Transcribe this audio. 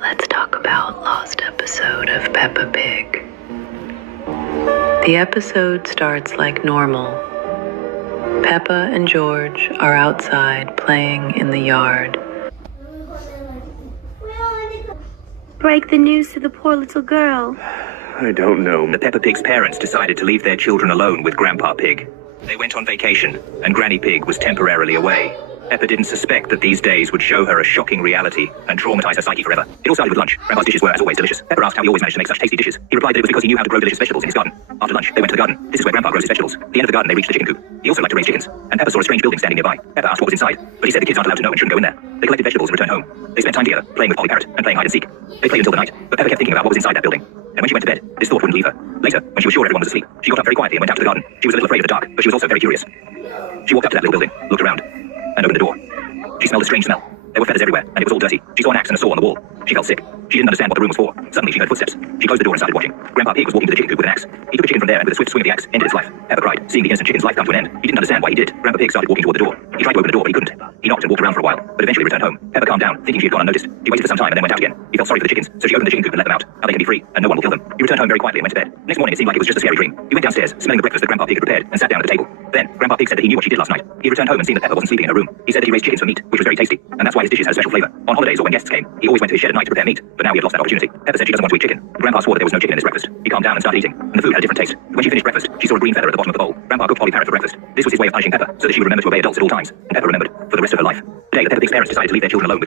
Let's talk about lost episode of Peppa Pig. The episode starts like normal. Peppa and George are outside playing in the yard. Break the news to the poor little girl. I don't know. The Peppa Pig's parents decided to leave their children alone with Grandpa Pig. They went on vacation, and Granny Pig was temporarily away. Peppa didn't suspect that these days would show her a shocking reality and traumatize her psyche forever. It all started with lunch. Grandpa's dishes were, as always, delicious. Peppa asked how he always managed to make such tasty dishes. He replied that it was because he knew how to grow delicious vegetables in his garden. After lunch, they went to the garden. This is where Grandpa grows his vegetables. At the end of the garden, they reached the chicken coop. He also liked to raise chickens, and Peppa saw a strange building standing nearby. Peppa asked what was inside, but he said the kids aren't allowed to know and shouldn't go in there. They collected vegetables and returned home. They spent time together, playing with Polly Parrot and playing hide and seek. They played until the night, but Peppa kept thinking about what was inside that building. And when she went to bed, this thought wouldn't leave her. Later, when she was sure everyone was asleep, she got up very quietly and went out to the garden. She was a little afraid of the dark, but she was also very curious. She walked up to that little building, looked around, and opened the door. She smelled a strange smell. There were feathers everywhere, and it was all dirty. She saw an axe and a saw on the wall. She felt sick. She didn't understand what the room was for. Suddenly, she heard footsteps. She closed the door and started watching. Grandpa Pig was walking to the chicken coop with an axe. He took a chicken from there, and with a swift swing of the axe, ended its life. Peppa cried, seeing the innocent chicken's life come to an end. He didn't understand why he did. Grandpa Pig started walking toward the door. He tried to open the door, but he couldn't. He knocked and walked around for a while, but eventually returned home. Peppa calmed down, thinking she had gone unnoticed. He waited for some time and then went out again. He felt sorry for the chickens, so she opened the chicken coop and let them out. Now they can be free, and no one will kill them. He returned home very quietly and went to bed. Next morning, it seemed like it was just a scary dream. He went downstairs, smelling the breakfast that Grandpa Pig had prepared, and sat down at the table. Then, Grandpa Pig said that he knew what she did last night. He returned home and seen that Peppa wasn't sleeping in her room. He said that he raised chickens for meat, which was very tasty, and that's why his dishes had a special flavor. On holidays or when guests came, he always went to his shed at night to prepare meat, but now he had lost that opportunity. Peppa said she doesn't want to eat chicken. Grandpa swore that there was no chicken in his breakfast. He calmed down and started eating, and the food had a different taste. When she finished breakfast, she saw a green feather at the bottom of the bowl. Grandpa cooked Polly Parrot for breakfast. This was his way of punishing Peppa, so that she would remember to obey adults at all times, and Peppa remembered for the rest of her life. The day that Peppa Pig's parents decided to leave their children alone with